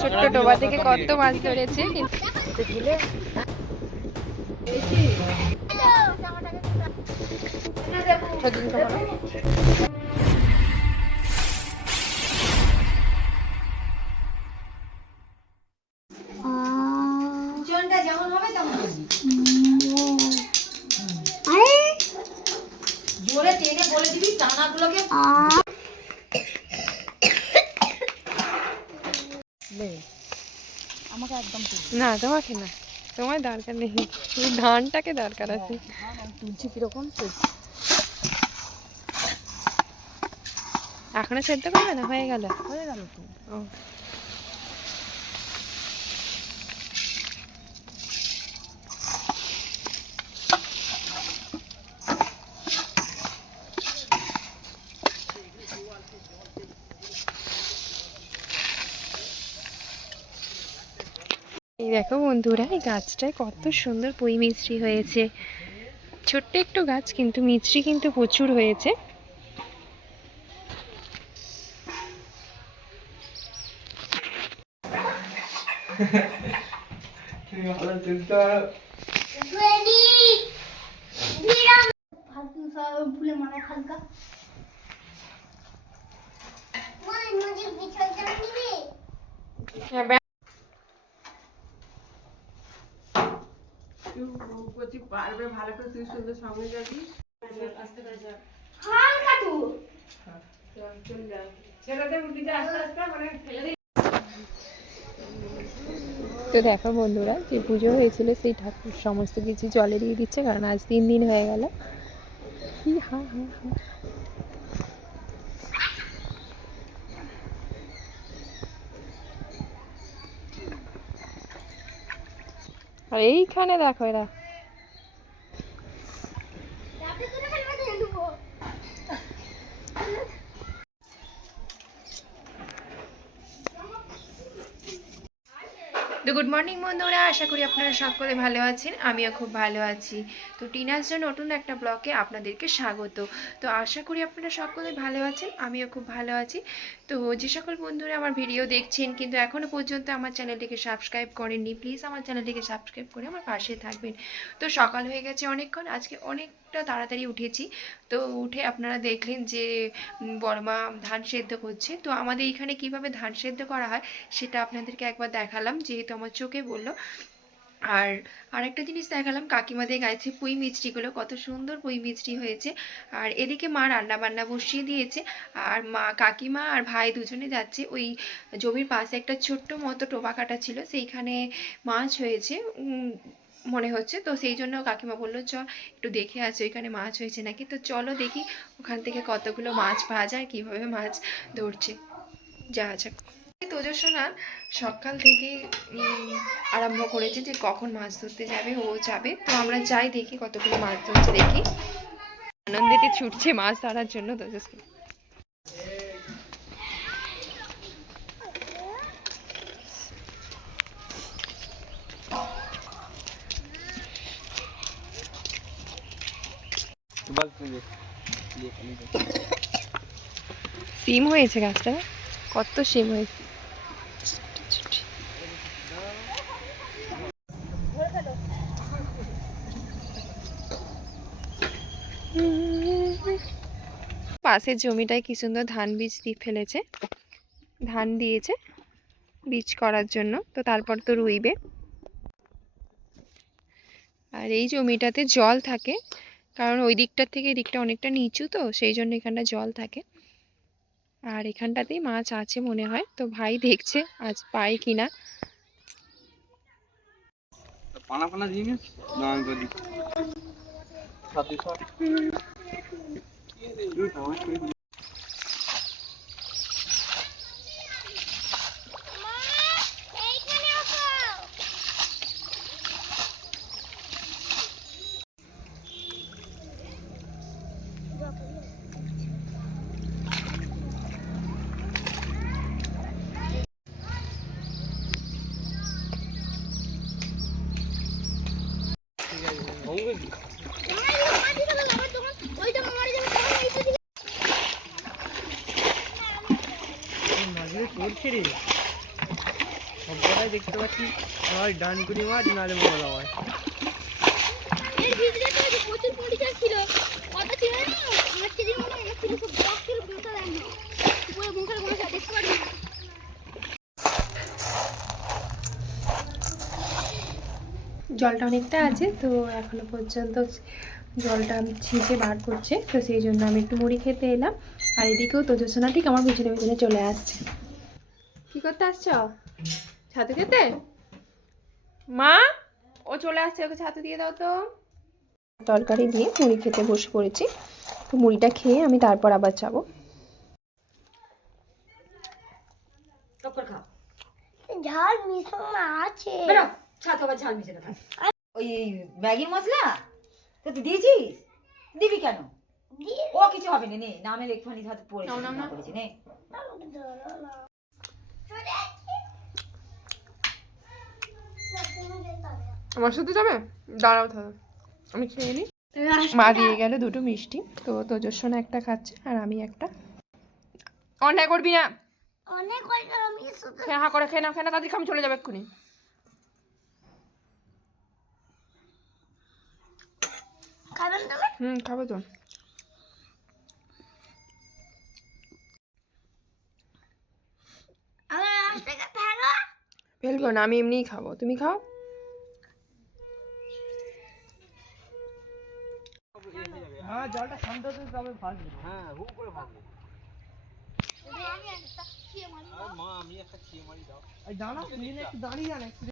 ছোট্ট ডোবা থেকে কত মাছ ধরেছে কিন্তু যেমন হবে তেমন জোরে টেনে বলে দিবি টানাগুলোকে আমাকে একদম না তোমাকে না, তোমার দরকার নেই, শুধু ধানটাকে দরকার আছে। তুলছি কিরকম এখনো সেদ্ধ করবে না, হয়ে গেল? হয়ে গেল তো। ও এই দেখো বন্ধুরা, এই গাছটায় কত সুন্দর পুঁই মিষ্টি হয়েছে। ছোট্ট একটু গাছ কিন্তু মিষ্টি কিন্তু প্রচুর হয়েছে। পারবে ভালো করে, তুই সুন্দর সামনে যাবি। তো দেখো বন্ধুরা, যে পুজো হয়েছিল সেই ঠাকুর সমস্ত কিছু জলে দিয়ে দিচ্ছে, কারণ আজ 3 দিন হয়ে গেল। হা হা হা। আর এইখানে দেখো এরা তো গুড মর্নিং বন্ধুরা, আশা করি আপনারা সকলে ভালো আছেন, আমিও খুব ভালো আছি। তো টিনাস যে নতুন একটা ব্লগে আপনাদেরকে স্বাগত। তো আশা করি আপনারা সকলে ভালো আছেন, আমিও খুব ভালো আছি। তো যে সকল বন্ধুরা আমার ভিডিও দেখছেন কিন্তু এখনও পর্যন্ত আমার চ্যানেলটিকে সাবস্ক্রাইব করেননি, প্লিজ আমার চ্যানেলটিকে সাবস্ক্রাইব করে আমার পাশে থাকবেন। তো সকাল হয়ে গেছে অনেকক্ষণ, আজকে অনেকটা তাড়াতাড়ি উঠেছি। তো উঠে আপনারা দেখলেন যে বড়মা ধান সেদ্ধ করছে। তো আমাদের এখানে কিভাবে ধান সেদ্ধ করা হয় সেটা আপনাদেরকে একবার দেখালাম, যেহেতু আমার চোখে বললো। আর আরেকটা জিনিস দেখালাম, কাকিমাদের গাছে পুঁই মিষ্টিগুলো কত সুন্দর পুঁই মিষ্টি হয়েছে। আর এদিকে মা রান্না বান্না বসিয়ে দিয়েছে, আর মা কাকিমা আর ভাই দুজনে যাচ্ছে ওই জমির পাশে একটা ছোট্ট মতো টোপা কাটা ছিল, সেইখানে মাছ হয়েছে মনে হচ্ছে। তো সেই জন্য কাকিমা বললো চ একটু দেখে আসো ওইখানে মাছ হয়েছে নাকি। তো চলো দেখি ওখান থেকে কতগুলো মাছ পাওয়া যায়, কীভাবে মাছ ধরছে, যাওয়া যাক। তোজস্বনা সকাল থেকে আরম্ভ করেছে যে কখন মাছ ধরতে যাবে, ও যাবে। তো আমরা যাই, দেখি কতগুলো মাছ ধরছে, দেখি। আনন্দেতে ছুটছে মাছ ধরার জন্য তোজস্বনা। সিম হয়েছে গাছটা, কত সিম হয়েছে। পাশের জমিটায় কি সুন্দর ধান বীজ দিয়ে ফেলেছে, ধান দিয়েছে বীজ করার জন্য। তো তারপর তো রুইবে। আর এই জমিটাতে জল থাকে, কারণ ওই দিকটার থেকে এই দিকটা অনেকটা নিচু, তো সেই জন্য এখানটা জল থাকে। আর এখানটাতেই মাছ আছে মনে হয়। তো ভাই দেখছে আজ পাই কিনা। পানা পানা জিনিস না করি সবকটাই দেখতে পাচ্ছি হয় ডানকুনি মাছ নালে মোলা মাছ। এর ভিতরে তো প্রচুর পরিচয় ছিল, কত ছিল না, আমার ছেলে মনে হয় ছিল সব বক্স ছিল, বোতল একদম পুরো মুখের মাছ দেখতে পারি না। জলটা অনেকটা আছে, তো এখনো পর্যন্ত জলটা ছিঁচে বার করছে, তো সেই জন্য আমি একটু মুড়ি খেতে এলাম। আর এদিকেও তোজসোনা ঠিক আমার পিছনে পিছনে চলে আসছে। কি করতে আসছো? ছাতু খেতে? মা, ও চলে আসছে, ওকে ছাতু দিয়ে দাও তো। তরকারি দিয়ে মুড়ি খেতে বসে পড়েছি, তো মুড়িটা খেয়ে আমি তারপর আবার যাবো। টক করে খা। ঝাল মিশানো আছে। বেরো, ছাতু আবার ঝাল মিশে খা। ওই ম্যাগির মশলা তো তুই দিয়েছিস? দিবি কেন? ও কিছু হবে না, নে নামের একটুখানি হয়তো পড়েছে নে। আমার সাথে যাবে? দাঁড়াও তাহলে, আমি খেয়ে নিই। মা দিয়ে গেল দুটো মিষ্টি, তো তোজস্বনা একটা খাচ্ছে আর আমি একটা। অন্যায় করবি না, অনেক কয়টা আমি শুধু হা করে খেয়ে না, খেয়ে না, তাদের আমি চলে যাবে এক্ষুনি। খাবেন তুমি? খাবো তো। আমার রাস্তাকে ফেলো। ফেলবো না, আমি এমনিই খাবো, তুমি খাও। হ্যাঁ জলটা শান্ত হতে তবে ভাসবে। হ্যাঁ হু করে ভাবো। আমি একটা খেয়ে মারি। আর মা আমি একটা খেয়ে মারি দাও। এই দাঁড়া তুমি একটু দাঁড়িয়ে যান একটু।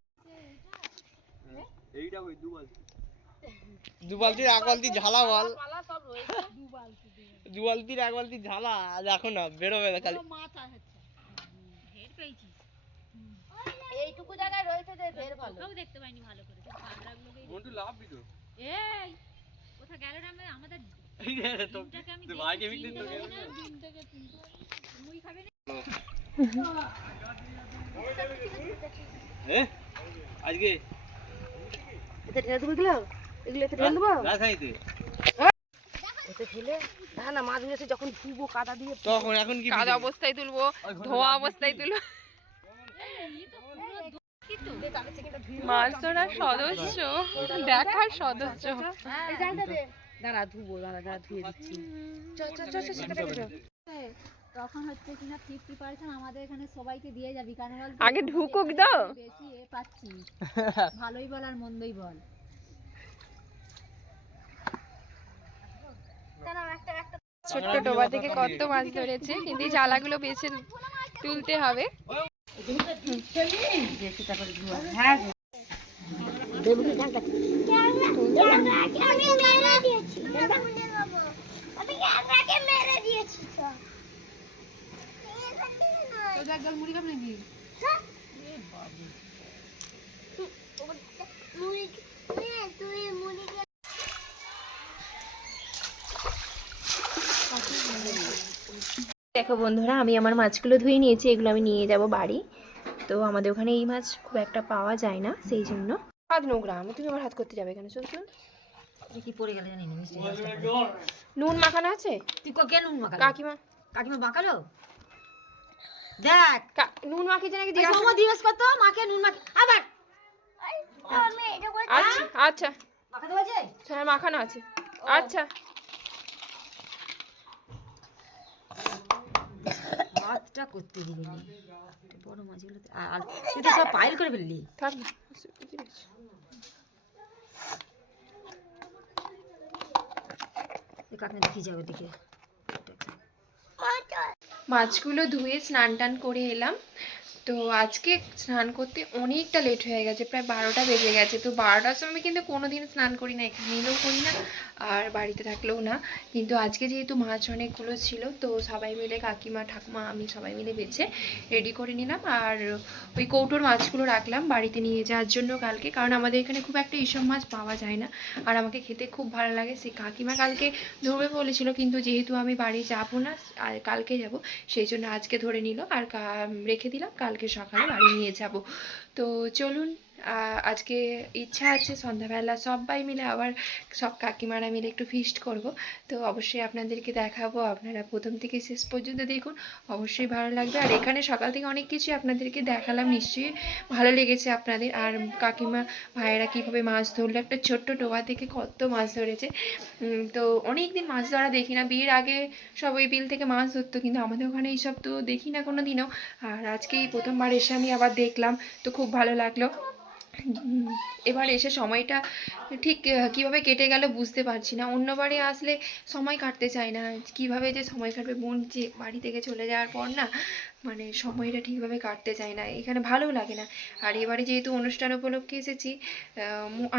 এইটা ওই দু বালতি। দু বালতির এক বালতি ঝালা বল। দু বালতির এক বালতি ঝালা দেখো না বেরোবে না খালি। এইটুকু জায়গায় রয়েছে যে ঢের ভালো। দেখতে পাইনি ভালো করে মন্টু লাভ দিতো। এই কোথা গেল রে আমাদের এই রে তো ডিমটাকে আমি ভাইকে বিক্রি তো গেল। ডিমটাকে মুই খাবে না এ আজকে এটা ঢেলে দেবো এগুলো? এগুলো এতে ঢেলে দেবো? রাজধানীতে এতে ফেলে না না মাছগুলো এসে যখন ধুবো কাদা দিয়ে তখন এখন কি কাদা অবস্থায় তুলবো, ধোয়া অবস্থায় তুলবো। মাছ ধরার সদস্য, দেখার সদস্য। দাঁড়া ধুবো, দাঁড়া দাঁড়া ধুয়ে দিচ্ছি। সেটা দেখে যাও। তখন হচ্ছে কিনা 50% আমাদের এখানে সবাইকে দিয়ে যাবি, কারণ বল আগে ঢুকুক দাও। বেশি পাচ্ছি, ভালোই বল আর মন্দই বল। ছোট্ট ডোবা থেকে কত মাছ ধরেছে, কিন্তু এই জালাগুলো বেছে তুলতে হবে। হ্যাঁ আমি মেরে দিয়েছি। আমি ক্যামেরাকে মেরে দিয়েছি তো। মুড়ি তুই মুড়ি দেখো বন্ধুরা, আমি আমার মাছগুলো ধুয়ে নিয়েছি, এগুলো আমি নিয়ে যাব বাড়ি। তো আমাদের ওখানে এই মাছ খুব একটা পাওয়া যায় না, সেই জন্য। হাত নোংরা, তুমি আমার হাত করতে যাবে কেন? চল চল। কি পড়ে গেল জানি না, মিষ্টি নুন মাখানো আছে? তুই কে নুন মাখালো? কাকিমা কাকিমা মাখালো? দেখ নুন মাখিয়েছে নাকি সোমা দিবস কত মাকে নুন মাখি আবার আমি এটা করে আচ্ছা আচ্ছা, মাখাতে বলছে? হ্যাঁ মাখানো আছে। আচ্ছা হাতটা করতে দিবি না, বড় মাছগুলোতে আর তুই তো সব পাইল করে ফেললি। থাক না। কাকিমা দেখি যাবে দিকে। মাছগুলো ধুয়ে স্নান টান করে এলাম। তো আজকে স্নান করতে অনেকটা লেট হয়ে গেছে, প্রায় 12টা বেজে গেছে। তো 12টার সময় কিন্তু কোনো দিন স্নান করি না, এখানে এলেও করি না আর বাড়িতে থাকলেও না। কিন্তু আজকে যেহেতু মাছ অনেকগুলো ছিল, তো সবাই মিলে কাকিমা ঠাকুমা আমি সবাই মিলে বেছে রেডি করে নিলাম। আর ওই কৌটোর মাছগুলো রাখলাম বাড়িতে নিয়ে যাওয়ার জন্য কালকে, কারণ আমাদের এখানে খুব একটা এইসব মাছ পাওয়া যায় না আর আমাকে খেতে খুব ভালো লাগে। সেই কাকিমা কালকে ধরবে বলেছিল, কিন্তু যেহেতু আমি বাড়ি যাব না আর কালকে যাব, সেই জন্য আজকে ধরে নিল আর রেখে দিলাম, কালকে সকালে বাড়ি নিয়ে যাব। তো চলুন আজকে ইচ্ছা আছে সন্ধ্যাবেলা সবাই মিলে আবার সব কাকিমারা মিলে একটু ফিস্ট করব। তো অবশ্যই আপনাদেরকে দেখাবো, আপনারা প্রথম থেকে শেষ পর্যন্ত দেখুন, অবশ্যই ভালো লাগবে। আর এখানে সকাল থেকে অনেক কিছুই আপনাদেরকে দেখালাম, নিশ্চয়ই ভালো লেগেছে আপনাদের। আর কাকিমা ভাইয়েরা কীভাবে মাছ ধরলো, একটা ছোট্ট টোবা থেকে কত মাছ ধরেছে। তো অনেক দিন মাছ ধরা দেখি না, বিয়ের আগে সব ওই বিল থেকে মাছ ধরতো, কিন্তু আমাদের ওখানে এইসব তো দেখি না কোনো দিনও। আর আজকেই প্রথমবার এসে আমি আবার দেখলাম, তো খুব ভালো লাগলো। এবার এসে সময়টা ঠিক কিভাবে কেটে গেল বুঝতে পারছি না। অন্যবারে আসলে সময় কাটতে চায় না, কিভাবে যে সময় কাটবে, বোন যে বাড়ি থেকে চলে যাওয়ার পর না মানে সময়টা ঠিকভাবে কাটতে চায় না, এখানে ভালোও লাগে না। আর এবারে যেহেতু অনুষ্ঠান উপলক্ষে এসেছি,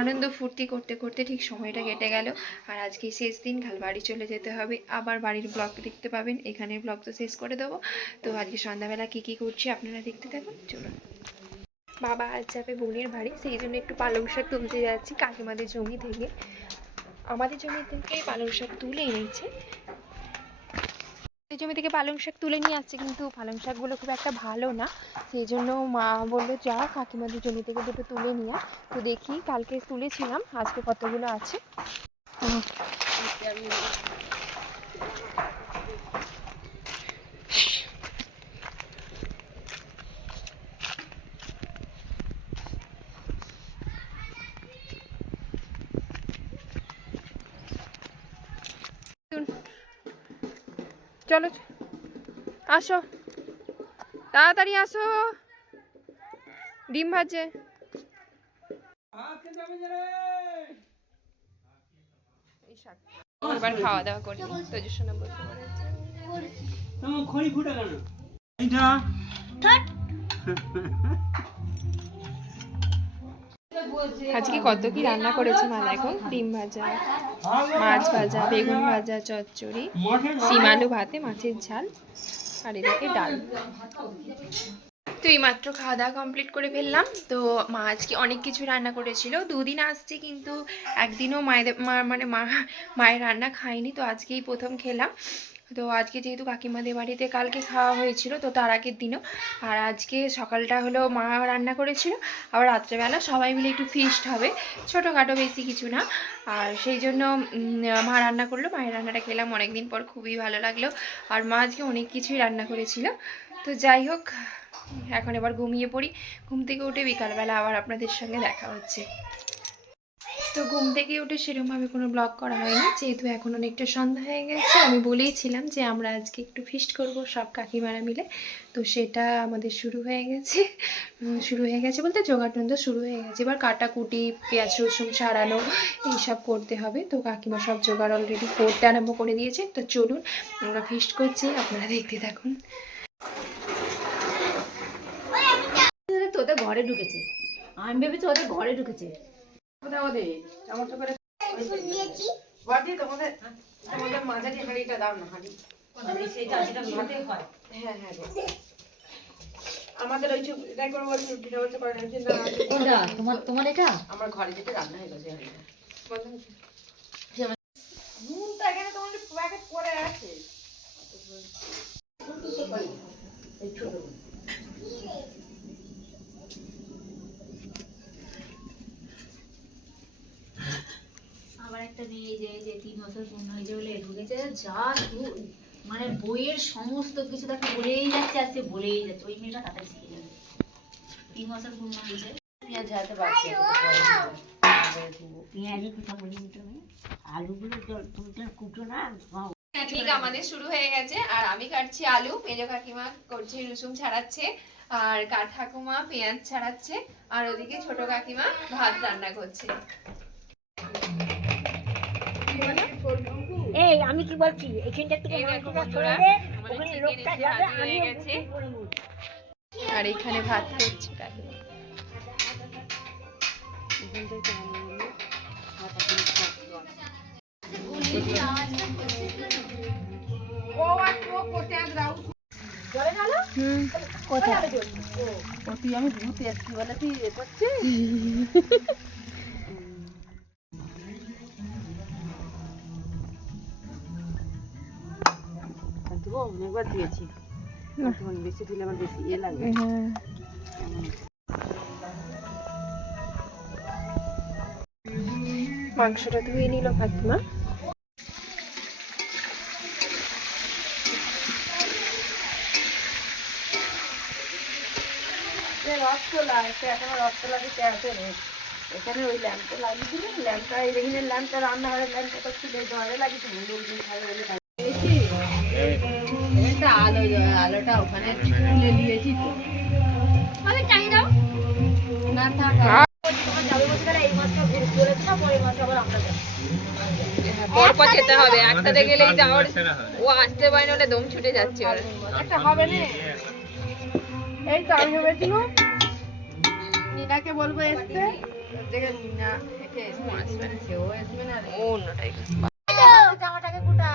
আনন্দ ফুর্তি করতে করতে ঠিক সময়টা কেটে গেল। আর আজকে শেষ দিন, কাল বাড়ি চলে যেতে হবে, আবার বাড়ির ব্লগ দেখতে পাবেন। এখানের ব্লগ তো শেষ করে দেবো। তো আজকে সন্ধ্যাবেলা কী কী করছি আপনারা দেখতে থাকুন, চলুন। বাবা আজ যাবে বোনের বাড়ি, সেই জন্য একটু পালং শাক তুলতে যাচ্ছি কাকিমাদের জমি থেকে। আমাদের জমি থেকে পালং শাক তুলে এনেছে, জমি থেকে পালং শাক তুলে নিয়ে আসছে, কিন্তু পালং শাকগুলো খুব একটা ভালো না। সেই জন্য মা বললো যা কাকিমাদের জমি থেকে দুটো তুলে নিয়ে। তো দেখি, কালকে তুলেছিলাম, আজকে কতগুলো আছে। চলো আসো, তাড়াতাড়ি আসো, ডিম ভাজে। এবার খাওয়া দাওয়া করি, তেজস্বনা বলতে পারছে। খড়ি ফুটা কেন? আজকে কত কি রান্না করেছে মা দেখো, ডিম ভাজা, মাছ ভাজা, বেগুন ভাজা, চচ্চড়ি, সিম আলু ভাতে, মাছের ঝাল, আর এদিকে ডাল। তো এইমাত্র খাওয়া দাওয়া কমপ্লিট করে ফেললাম। তো মা আজকে অনেক কিছু রান্না করেছিল, দুদিন আসছে কিন্তু একদিনও মায়ের রান্না খাইনি। তো আজকেই প্রথম খেলাম। তো আজকে যেহেতু কাকিমাদের বাড়িতে কালকে খাওয়া হয়েছিল, তো তার আগের দিনও। আর আজকে সকালটা হলো মা রান্না করেছিল, আবার রাত্রেবেলা সবাই মিলে একটু ফিস্ট হবে, ছোটোখাটো, বেশি কিছু না। আর সেই জন্য মা রান্না করলো, মায়ের রান্নাটা খেলাম অনেকদিন পর, খুবই ভালো লাগলো। আর মা আজকে অনেক কিছুই রান্না করেছিল। তো যাই হোক, এখন এবার ঘুমিয়ে পড়ি। ঘুম থেকে উঠে বিকালবেলা আবার আপনাদের সঙ্গে দেখা হচ্ছে। তো ঘুম থেকে উঠে সেরকমভাবে কোনো ব্লগ করা হয়নি, যেহেতু এখন অনেকটা সন্ধ্যা হয়ে গেছে। আমি বলেইছিলাম যে আমরা আজকে একটু ফিস্ট করব সব কাকিমারা মিলে, তো সেটা আমাদের শুরু হয়ে গেছে বলতে জোগাড়যন্ত্র শুরু হয়ে গেছে। এবার কাটাকুটি, পেঁয়াজ রসুন ছাড়ানো, এইসব করতে হবে। তো কাকিমা সব জোগাড় অলরেডি করতে আরম্ভ করে দিয়েছে। তো চলুন, আমরা ফিস্ট করছি, আপনারা দেখতে থাকুন। তোদের ঘরে ঢুকেছে, আমি ভেবেছি ওদের ঘরে ঢুকেছে। আমাদের ওই দেখ রুটিটা হচ্ছে করে তোমার এটা আমার ঘরে যেতে রান্না হয়ে গেছে। নুনটা এখানে তোমার প্যাকেট করে আছে। আবার একটা মেয়ে যে 3 বছর পূর্ণ হয়েছে বলে ঢুকেছে, যা মানে বইয়ের সমস্ত কিছু তাকে বলেই যাচ্ছে, আজকে বলেই যাচ্ছে। ওই মেয়েটা তাড়াতাড়ি শিখে যাবে, 3 বছর পূর্ণ হয়েছে। পেঁয়াজ ঝালতে পারছে, পেঁয়াজের কথা বলিনি তুমি, আলুগুলো তুমি কুটো না। পিকনিক আমাদের শুরু হয়ে গেছে, আর আমি কাটছি আলু, মেজো কাকিমা করছে রসুন ছাড়াচ্ছে, আর ঠাকুমা পেঁয়াজ ছাড়াচ্ছে, আর ওদিকে ছোট কাকিমা ভাত রান্না করছে। এই আমি কি বলছি, এখানটা থেকে এই দেখো বন্ধুরা, আমাদের চিকেন এসে হাজির হয়ে গেছে, আর এখানে ভাত করছে কাকিমা। আমি ঘুরতে আসছি বলে তুই এ করছিস। অনেকবার দিয়েছি, বেশি দিলে আমার বেশি ইয়ে লাগবে। মাংসটা ধুয়ে নিল ফাতিমা। রসগোল্লা এখনো রসগোল্লা দিতে আসে রে। এখানে ওই ল্যাম্পটা লাগিয়েছিল, ল্যাম্পটা এখানে ল্যাম্পটা রান্নাঘরের ল্যাম্পটা তো ছিল ঘরে লাগিয়েছিল। এটা আলোটা ওখানে তুলে নিয়েছি তো। আমি টাঙিয়ে দাও। না থাক যাবে বলতে গেলে এই মাছটা ঘুরে না, পরে মাছ আবার আমরা যাবো। পরপর যেতে হবে, একসাথে গেলেই যাওয়ার ও আসতে পারে না, দম ছুটে যাচ্ছে ওর। একটা হবে না, এই তো আমি ভেবেছিল নীনাকে বলবো আসতে, দেখে নীনা একে আসবে না, সেও আসবে না রে। ও অন্যটাই জামাটাকে কুটা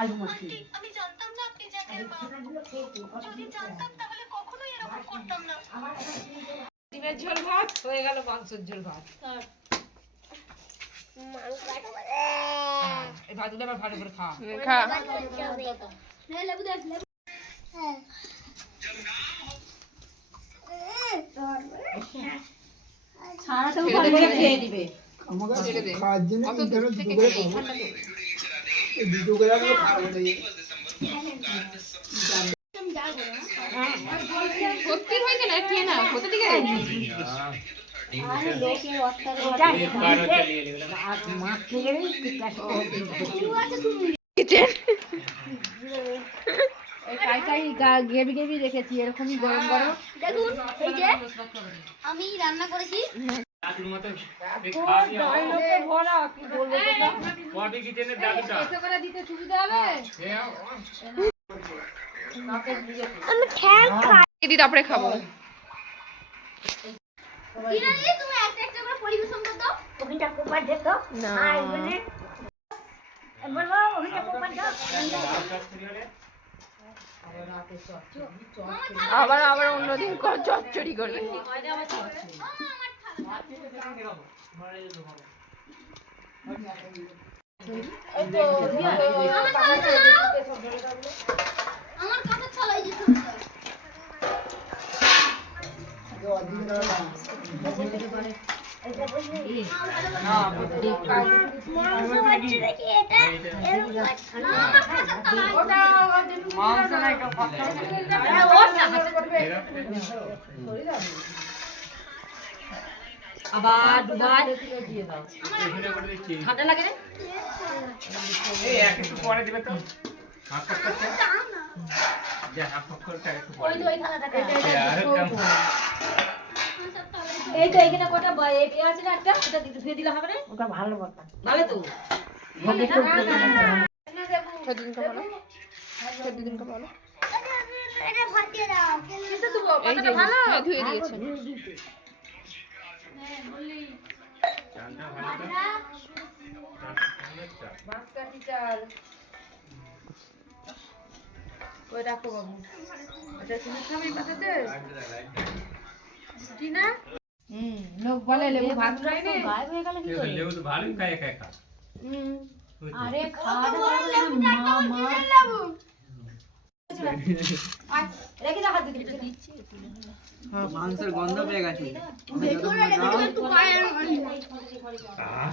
আলু মাছি আমি জানতাম না আপনি জায়গায় যদি জানতাম তাহলে কখনোই এরকম করতাম না। ডিমের ঝোল ভাত হয়ে গেল, মাংসের ঝোল ভাত। এই ভাতগুলো আবার ভালো করে খাওয়া। খা। লেবু দে লেবু। হ্যাঁ খেয়ে দিবে। সত্যি হয়েছে না, খেয়ে না কোথা থেকে গেবি গেবি রেখেছি, এরকমই গরম গরম। দেখুন এই যে আমি রান্না করেছি। ভরা কি বলবো দিতে সুবিধা হবে। আমি ঠ্যাং খাই। দিদি তারপরে খাবো। কিনা দিয়ে তুমি একটা করে পরিবেশন করে দাও। ওখানটা কোপার দে তো। না বলো ওখানটা কোপার দাও। আবার আবার অন্যদিন চচ্চড়ি করবে। আমার কথা ছলাই যে আবার দুবার ঠান্ডা লাগে রে। এই এক একটু পরে দিবে তো হাফ কাপ করতে যা হাফ কাপ করতে একটু পরে ওই থালাটা এই তো এখানে কটা এ আছে না একটা, এটা ধুয়ে দিলে হবে না? ওটা ভালো কথা। ভালো তো দিদিনকে বলো এটা ভাত দিয়ে দাও। এই যে হ্যাঁ, ধুয়ে দিয়েছে। চালটা ভালো তো মাছকাঠি চাল ওই রাখো বাবু। এটা তুমি খাবি পাতাতে টিনা? লোক বলে লেবু ভাত খাই না। গায়েব হয়ে গেল কি করে? লেবু তো ভালোই খায় একা একা আরে খাওয়া দাওয়া মা মা রেখে দাও, হাত দিতে দিচ্ছি। মাংসের গন্ধ পেয়ে গেছে। একটু গায়ে আহ